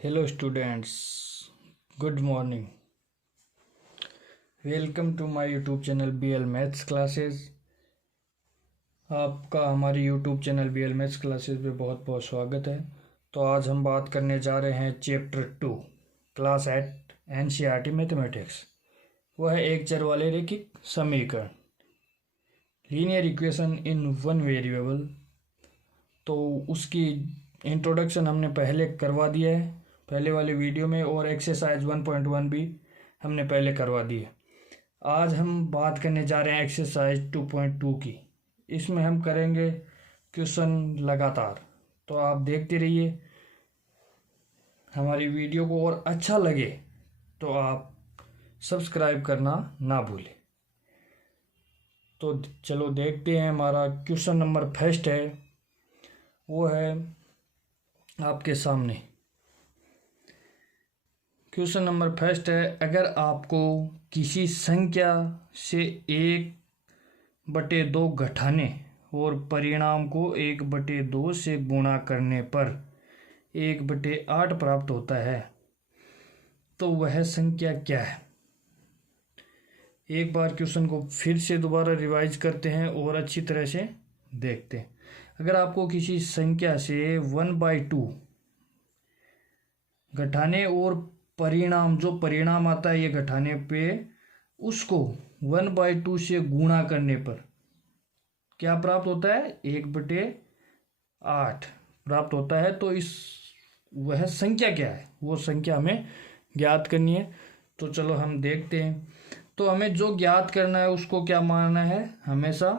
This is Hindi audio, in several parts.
Hello students, good morning. Welcome to my YouTube channel BL Maths Classes. आपका हमारी YouTube channel BL Maths Classes पे बहुत बहुत स्वागत है। तो आज हम बात करने जा रहे हैं चैप्टर 2 क्लास 8 NCERT मैथमेटिक्स। वह है एक चर वाले रैखिक समीकरण linear equation in one variable. तो उसकी इंट्रोडक्शन हमने पहले करवा दिया है पहले वाले वीडियो में, और एक्सरसाइज 1.1 भी हमने पहले करवा दी है। आज हम बात करने जा रहे हैं एक्सरसाइज 2.2 की। इसमें हम करेंगे क्वेश्चन लगातार, तो आप देखते रहिए हमारी वीडियो को, और अच्छा लगे तो आप सब्सक्राइब करना ना भूलें। तो चलो देखते हैं। हमारा क्वेश्चन नंबर फर्स्ट है, वो है आपके सामने। क्वेश्चन नंबर फर्स्ट है, अगर आपको किसी संख्या से 1/2 घटाने और परिणाम को 1/2 से गुणा करने पर 1/8 प्राप्त होता है, तो वह संख्या क्या है। एक बार क्वेश्चन को फिर से दोबारा रिवाइज करते हैं और अच्छी तरह से देखते हैं। अगर आपको किसी संख्या से 1/2 घटाने और परिणाम, जो परिणाम आता है ये घटाने पे, उसको 1/2 से गुणा करने पर क्या प्राप्त होता है, 1/8 प्राप्त होता है। तो इस वह संख्या क्या है, वो संख्या हमें ज्ञात करनी है। तो चलो हम देखते हैं। तो हमें जो ज्ञात करना है उसको क्या मानना है, हमेशा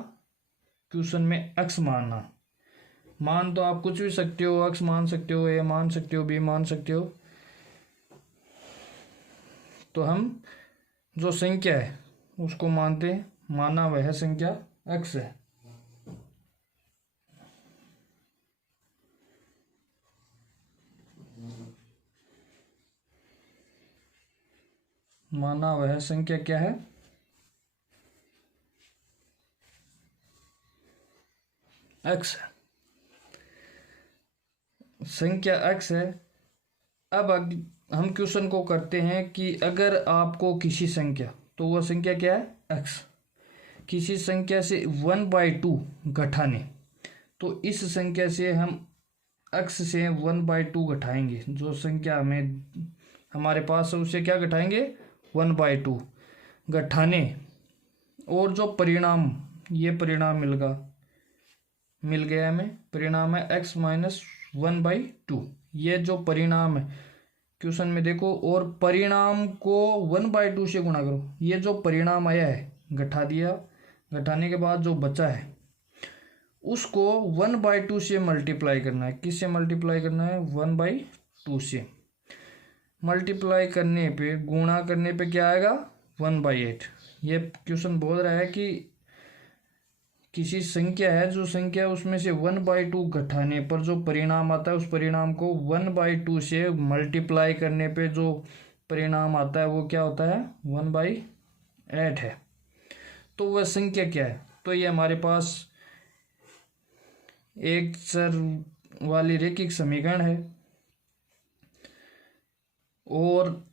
क्वेश्चन में x मानना। मान तो आप कुछ भी सकते हो, x मान सकते हो, a मान सकते हो, b मान सकते हो। तो हम जो संख्या है उसको मानते हैं, माना वह संख्या x है। माना वह संख्या क्या है, x है। संख्या x है। अब हम क्वेश्चन को करते हैं कि अगर आपको किसी संख्या, तो वह संख्या क्या है, x, किसी संख्या से 1/2 घटाने, तो इस संख्या से हम x से 1/2 घटाएंगे। जो संख्या हमें हमारे पास है उससे क्या घटाएंगे, 1/2 घटाने, और जो परिणाम, ये परिणाम मिल गया हमें, परिणाम है x माइनस 1/2। ये जो परिणाम है क्वेश्चन में देखो, और परिणाम को 1/2 से गुणा करो। ये जो परिणाम आया है घटा दिया, घटाने के बाद जो बचा है उसको 1/2 से मल्टीप्लाई करना है। किससे मल्टीप्लाई करना है, 1/2 से। मल्टीप्लाई करने पे, गुणा करने पे क्या आएगा, 1/8। ये क्वेश्चन बोल रहा है कि किसी संख्या है, जो संख्या उसमें से 1/2 घटाने पर जो परिणाम आता है, उस परिणाम को 1/2 से मल्टीप्लाई करने पे जो परिणाम आता है वो क्या होता है, 1/8 है। तो वह संख्या क्या है, तो ये हमारे पास एक चर वाली रैखिक समीकरण है, और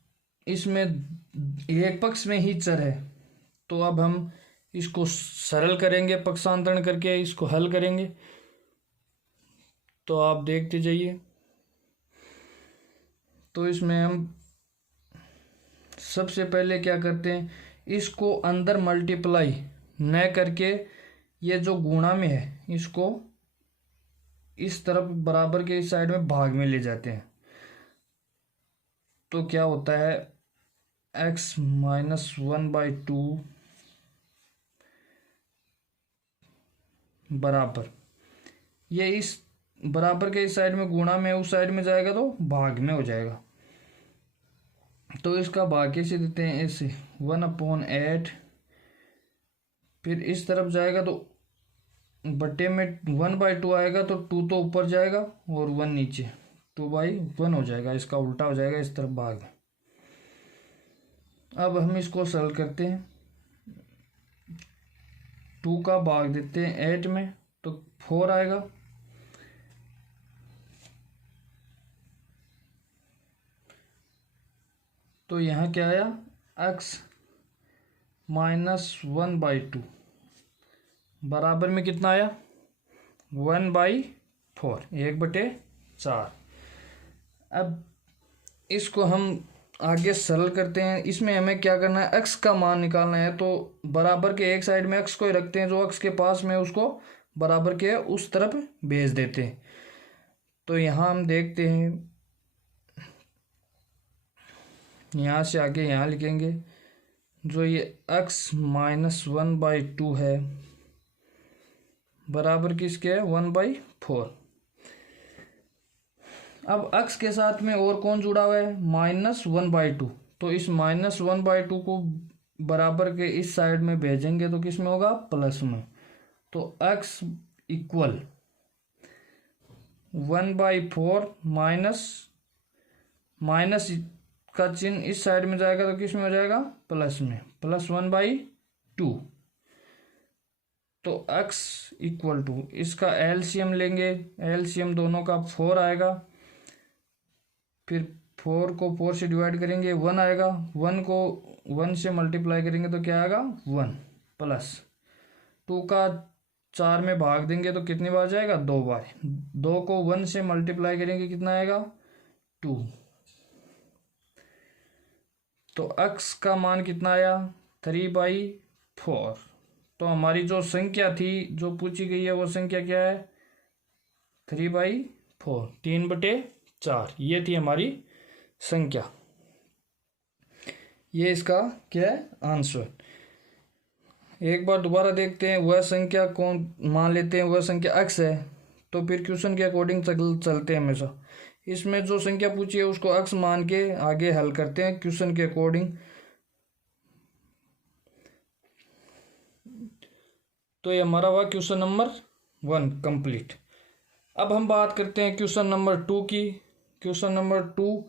इसमें एक पक्ष में ही चर है। तो अब हम इसको सरल करेंगे, पक्षांतरण करके इसको हल करेंगे। तो आप देखते जाइए। तो इसमें हम सबसे पहले क्या करते हैं, इसको अंदर मल्टीप्लाई न करके, ये जो गुणा में है इसको इस तरफ बराबर के इस साइड में भाग में ले जाते हैं। तो क्या होता है, x माइनस 1/2 बराबर, ये इस बराबर के इस साइड में गुणा में, उस साइड में जाएगा तो भाग में हो जाएगा। तो इसका भाग कैसे देते हैं, ऐसे 1/8। फिर इस तरफ जाएगा तो बटे में 1/2 आएगा, तो 2 तो ऊपर जाएगा और 1 नीचे, 2/1 हो जाएगा। इसका उल्टा हो जाएगा इस तरफ भाग। अब हम इसको सरल करते हैं। 2 का भाग देते हैं 8 में, तो 4 आएगा। तो यहाँ क्या आया, x -1/2 बराबर में कितना आया, 1/4, 1/4। अब इसको हम आगे सरल करते हैं। इसमें हमें क्या करना है, x का मान निकालना है। तो बराबर के एक साइड में x को ही रखते हैं, जो x के पास में उसको बराबर के उस तरफ भेज देते हैं। तो यहाँ हम देखते हैं, यहाँ से आगे यहाँ लिखेंगे, जो ये x -1/2 है बराबर किसके है, 1/4। अब x के साथ में और कौन जुड़ा हुआ है, -1/2। तो इस -1/2 को बराबर के इस साइड में भेजेंगे तो किस में होगा, प्लस में। तो x इक्वल 1/4 माइनस का चिन्ह इस साइड में जाएगा तो किस में हो जाएगा, प्लस में, प्लस 1/2। तो x इक्वल टू, इसका एलसीएम लेंगे, एलसीएम दोनों का 4 आएगा, फिर 4 को 4 से डिवाइड करेंगे 1 आएगा, 1 को 1 से मल्टीप्लाई करेंगे तो क्या आएगा, 1, प्लस 2 का 4 में भाग देंगे तो कितनी बार जाएगा, 2 बार। 2 को 1 से मल्टीप्लाई करेंगे कितना आएगा, 2। तो x का मान कितना आया, 3/4। तो हमारी जो संख्या थी जो पूछी गई है वो संख्या क्या है, 3/4, 3/4। ये थी हमारी संख्या, ये इसका क्या है, आंसर। एक बार दोबारा देखते हैं, वह संख्या कौन मान लेते हैं, वह संख्या x है। तो फिर क्वेश्चन के अकॉर्डिंग चलते हैं हमेशा। इसमें जो संख्या पूछी है उसको x मान के आगे हल करते हैं क्वेश्चन के अकॉर्डिंग। तो ये हमारा हुआ क्वेश्चन नंबर 1 कंप्लीट। अब हम बात करते हैं क्वेश्चन नंबर 2 की। क्वेश्चन नंबर 2,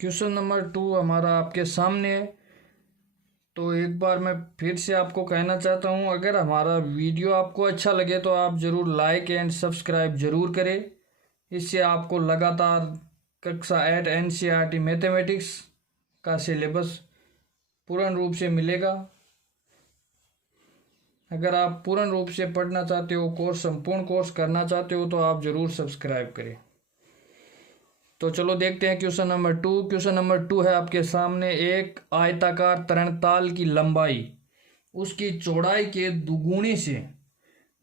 क्वेश्चन नंबर 2 हमारा आपके सामने है। तो एक बार मैं फिर से आपको कहना चाहता हूं, अगर हमारा वीडियो आपको अच्छा लगे तो आप ज़रूर लाइक एंड सब्सक्राइब ज़रूर करें। इससे आपको लगातार कक्षा 8 NCERT मैथमेटिक्स का सिलेबस पूर्ण रूप से मिलेगा। अगर आप पूर्ण रूप से पढ़ना चाहते हो, कोर्स संपूर्ण कोर्स करना चाहते हो, तो आप ज़रूर सब्सक्राइब करें। तो चलो देखते हैं क्वेश्चन नंबर 2। क्वेश्चन नंबर 2 है आपके सामने, एक आयताकार तरणताल की लंबाई उसकी चौड़ाई के दुगुने से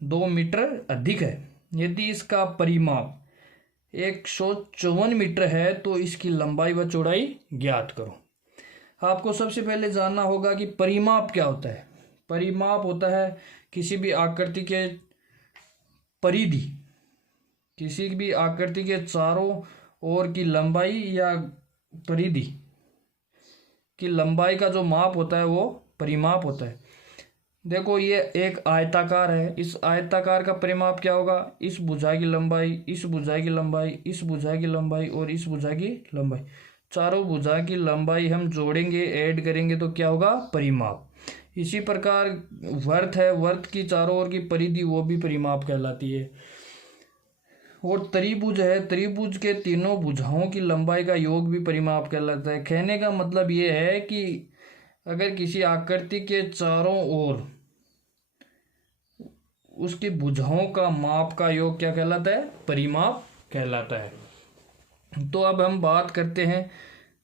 2 मीटर अधिक है। यदि इसका परिमाप 154 मीटर है तो इसकी लंबाई व चौड़ाई ज्ञात करो। आपको सबसे पहले जानना होगा कि परिमाप क्या होता है। परिमाप होता है किसी भी आकृति के परिधि, किसी भी आकृति के चारों ओर की लंबाई या परिधि की लंबाई का जो माप होता है वो परिमाप होता है। देखो ये एक आयताकार है, इस आयताकार का परिमाप क्या होगा, इस भुजा की लंबाई, इस भुजा की लंबाई, इस भुजा की लंबाई और इस भुजा की लंबाई, चारों भुजा की लंबाई हम जोड़ेंगे, ऐड करेंगे तो क्या होगा, परिमाप। इसी प्रकार वर्त है, वर्त की चारों ओर की परिधि वो भी परिमाप कहलाती है। और त्रिभुज है, त्रिभुज के तीनों भुजाओं की लंबाई का योग भी परिमाप कहलाता है। कहने का मतलब ये है कि अगर किसी आकृति के चारों ओर उसकी भुजाओं का माप का योग क्या कहलाता है, परिमाप कहलाता है। तो अब हम बात करते हैं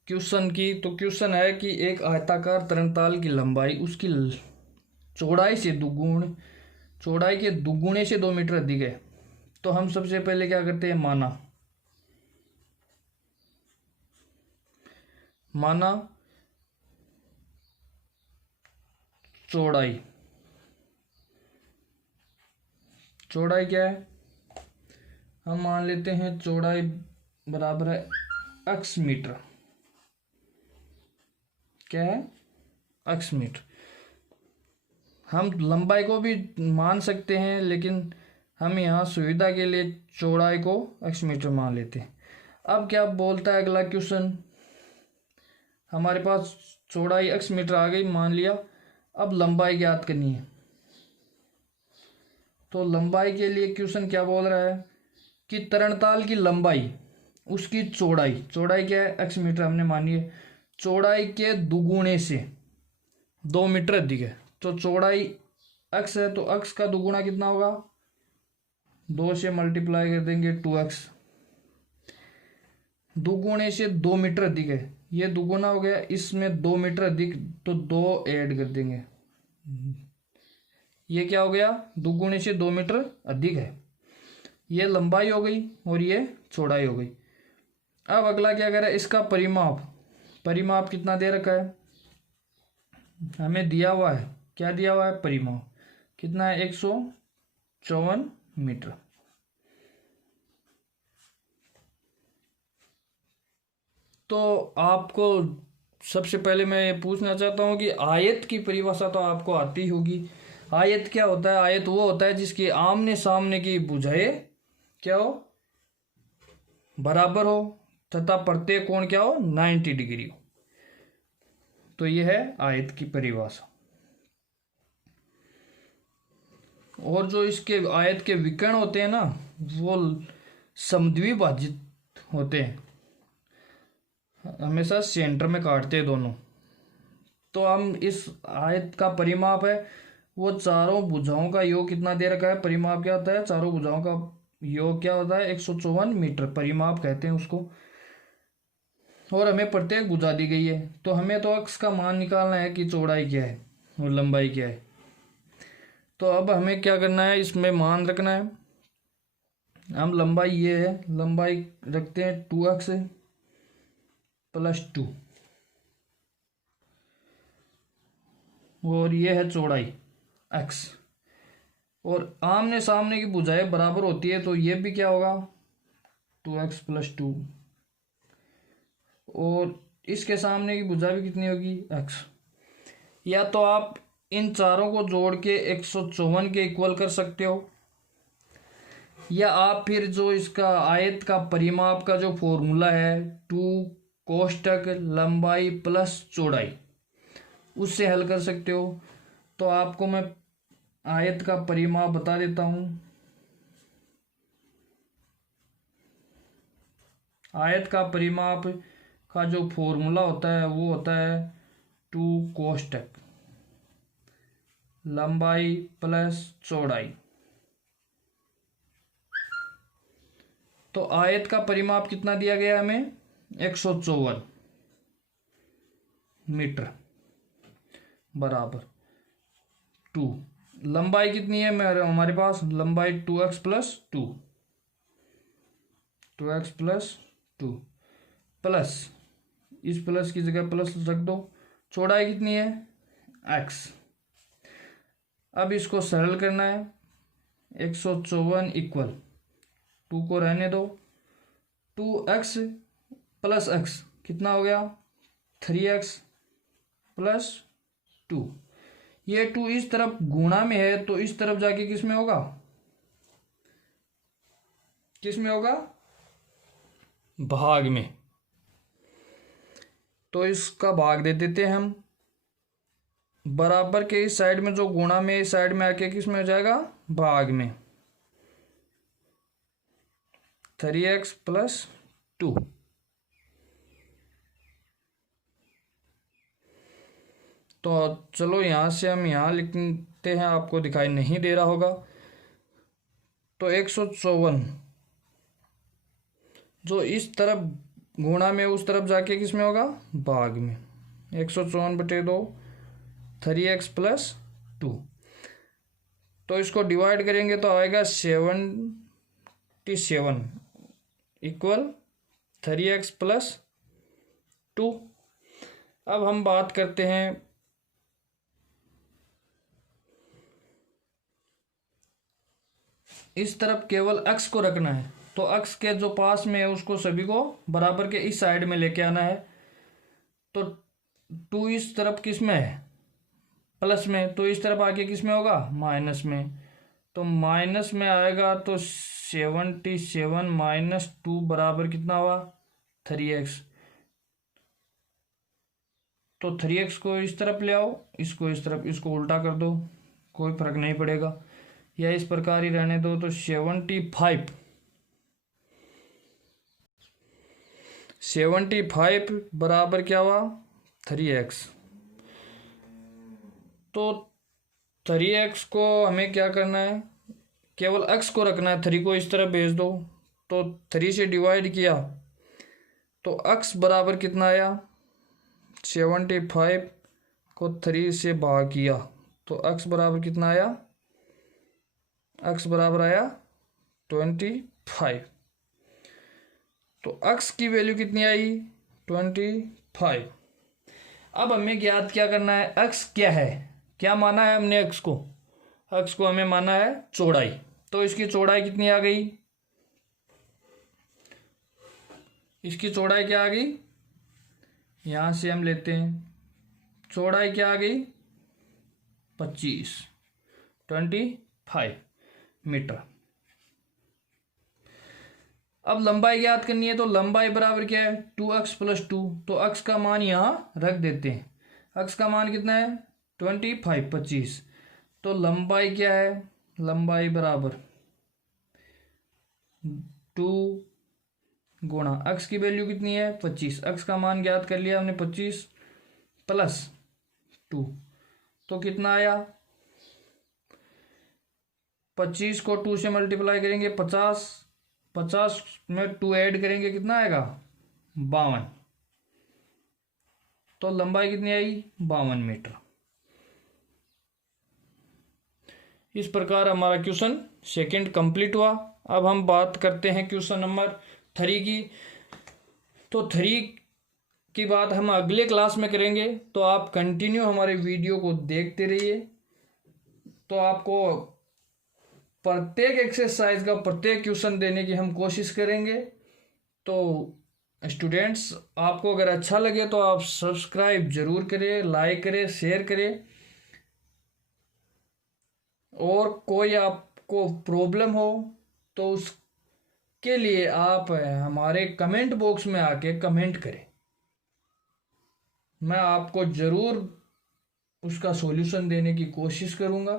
क्वेश्चन की। तो क्वेश्चन है कि एक आयताकार तरणताल की लंबाई उसकी चौड़ाई से दुगुण, चौड़ाई के दुगुने से 2 मीटर अधिक है। तो हम सबसे पहले क्या करते हैं, माना चौड़ाई, चौड़ाई क्या है, हम मान लेते हैं चौड़ाई बराबर है x मीटर। क्या है, x मीटर। हम लंबाई को भी मान सकते हैं, लेकिन हम यहाँ सुविधा के लिए चौड़ाई को x मीटर मान लेते हैं। अब क्या बोलता है अगला क्वेश्चन, हमारे पास चौड़ाई x मीटर आ गई, मान लिया। अब लंबाई ज्ञात करनी है। तो लंबाई के लिए क्वेश्चन क्या बोल रहा है, कि तरणताल की लंबाई उसकी चौड़ाई, चौड़ाई क्या है, x मीटर हमने मानी है, चौड़ाई के दुगुने से 2 मीटर अधिक है। तो चौड़ाई x है तो x का दुगुना कितना होगा, 2 से मल्टीप्लाई कर देंगे 2x, दुगुने से 2 मीटर अधिक है, ये दुगुना हो गया, इसमें 2 मीटर अधिक तो 2 ऐड कर देंगे, ये क्या हो गया, दुगुने से 2 मीटर अधिक है। ये लंबाई हो गई और ये चौड़ाई हो गई। अब अगला क्या करें, इसका परिमाप, परिमाप कितना दे रखा है, हमें दिया हुआ है, क्या दिया हुआ है, परिमाप कितना है, 154 मीटर। तो आपको सबसे पहले मैं ये पूछना चाहता हूँ कि आयत की परिभाषा तो आपको आती होगी। आयत क्या होता है, आयत वो होता है जिसकी आमने सामने की भुजाएं क्या हो, बराबर हो तथा प्रत्येक कोण क्या हो, 90 डिग्री हो। तो यह है आयत की परिभाषा। और जो इसके आयत के विकर्ण होते हैं ना, वो समद्विभाजित होते हैं, हमेशा सेंटर में काटते हैं दोनों। तो हम इस आयत का परिमाप है वो चारों भुजाओं का योग कितना दे रखा है, परिमाप क्या होता है, चारों भुजाओं का योग क्या होता है, 154 मीटर परिमाप कहते हैं उसको। और हमें प्रत्येक भुजा दी गई है, तो हमें तो अक्ष का मान निकालना है कि चौड़ाई क्या है और लंबाई क्या है। तो अब हमें क्या करना है, इसमें मान रखना है। हम लंबाई ये है, लंबाई रखते हैं 2x प्लस 2 और ये है चौड़ाई x। और आमने सामने की भुजाएं बराबर होती है तो ये भी क्या होगा, 2x प्लस 2, और इसके सामने की भुजा भी कितनी होगी, x। या तो आप इन चारों को जोड़ के 154 के इक्वल कर सकते हो, या आप फिर जो इसका आयत का परिमाप का जो फॉर्मूला है 2 कोष्टक लंबाई प्लस चौड़ाई, उससे हल कर सकते हो। तो आपको मैं आयत का परिमाप बता देता हूं। आयत का परिमाप का जो फॉर्मूला होता है वो होता है 2 कोष्टक लंबाई प्लस चौड़ाई। तो आयत का परिमाप कितना दिया गया हमें, 154 मीटर बराबर 2। लंबाई कितनी है हमारे पास, लंबाई 2x plus 2, 2x plus 2 plus, इस प्लस की जगह प्लस रख दो, चौड़ाई कितनी है, x। अब इसको सरल करना है, 154 इक्वल 2 को रहने दो, 2x प्लस x कितना हो गया, 3x प्लस 2। ये 2 इस तरफ गुणा में है तो इस तरफ जाके किस में होगा, किस में होगा, भाग में। तो इसका भाग दे देते हैं हम, बराबर के इस साइड में जो गुणा में, इस साइड में आके किस में हो जाएगा, भाग में, 3x प्लस 2। तो चलो यहां से हम यहां लिखते हैं, आपको दिखाई नहीं दे रहा होगा। तो 154 जो इस तरफ गुणा में उस तरफ जाके किस में होगा, भाग में, 154/2 3x प्लस 2। तो इसको डिवाइड करेंगे तो आएगा 77 इक्वल 3x प्लस 2। अब हम बात करते हैं इस तरफ, केवल x को रखना है, तो x के जो पास में है उसको सभी को बराबर के इस साइड में लेके आना है। तो 2 इस तरफ किस में है, प्लस में, तो इस तरफ आके किस में होगा, माइनस में। तो माइनस में आएगा तो 77 माइनस 2 बराबर कितना हुआ, 3x। तो 3x को इस तरफ ले आओ, इसको इस तरफ, इसको उल्टा कर दो, कोई फर्क नहीं पड़ेगा, या इस प्रकार ही रहने दो। तो 75 75 बराबर क्या हुआ 3x। तो 3x को हमें क्या करना है, केवल x को रखना है, 3 को इस तरह भेज दो। तो 3 से डिवाइड किया तो x बराबर कितना आया, 75 को 3 से भाग किया तो x बराबर कितना आया, x बराबर आया 25। तो x की वैल्यू कितनी आई 25। अब हमें ज्ञात क्या करना है, x क्या है, क्या माना है हमने x को हमें माना है चौड़ाई। तो इसकी चौड़ाई कितनी आ गई, इसकी चौड़ाई क्या आ गई, यहां से हम लेते हैं, चौड़ाई क्या आ गई 25 मीटर। अब लंबाई ज्ञात करनी है, तो लंबाई बराबर क्या है 2x + 2। तो x का मान यहां रख देते हैं, x का मान कितना है 25। तो लंबाई क्या है, लंबाई बराबर 2 गुणा x की वैल्यू कितनी है 25, x का मान ज्ञात कर लिया हमने 25 + 2। तो कितना आया, 25 को 2 से मल्टीप्लाई करेंगे 50, 50 में 2 ऐड करेंगे कितना आएगा 52। तो लंबाई कितनी आई 52 मीटर। इस प्रकार हमारा क्वेश्चन सेकंड कंप्लीट हुआ। अब हम बात करते हैं क्वेश्चन नंबर 3 की। तो 3 की बात हम अगले क्लास में करेंगे, तो आप कंटिन्यू हमारे वीडियो को देखते रहिए। तो आपको प्रत्येक एक्सरसाइज का प्रत्येक क्वेश्चन देने की हम कोशिश करेंगे। तो स्टूडेंट्स, आपको अगर अच्छा लगे तो आप सब्सक्राइब जरूर करें, लाइक करें, शेयर करें। और कोई आपको प्रॉब्लम हो तो उसके लिए आप हमारे कमेंट बॉक्स में आके कमेंट करें, मैं आपको ज़रूर उसका सॉल्यूशन देने की कोशिश करूँगा।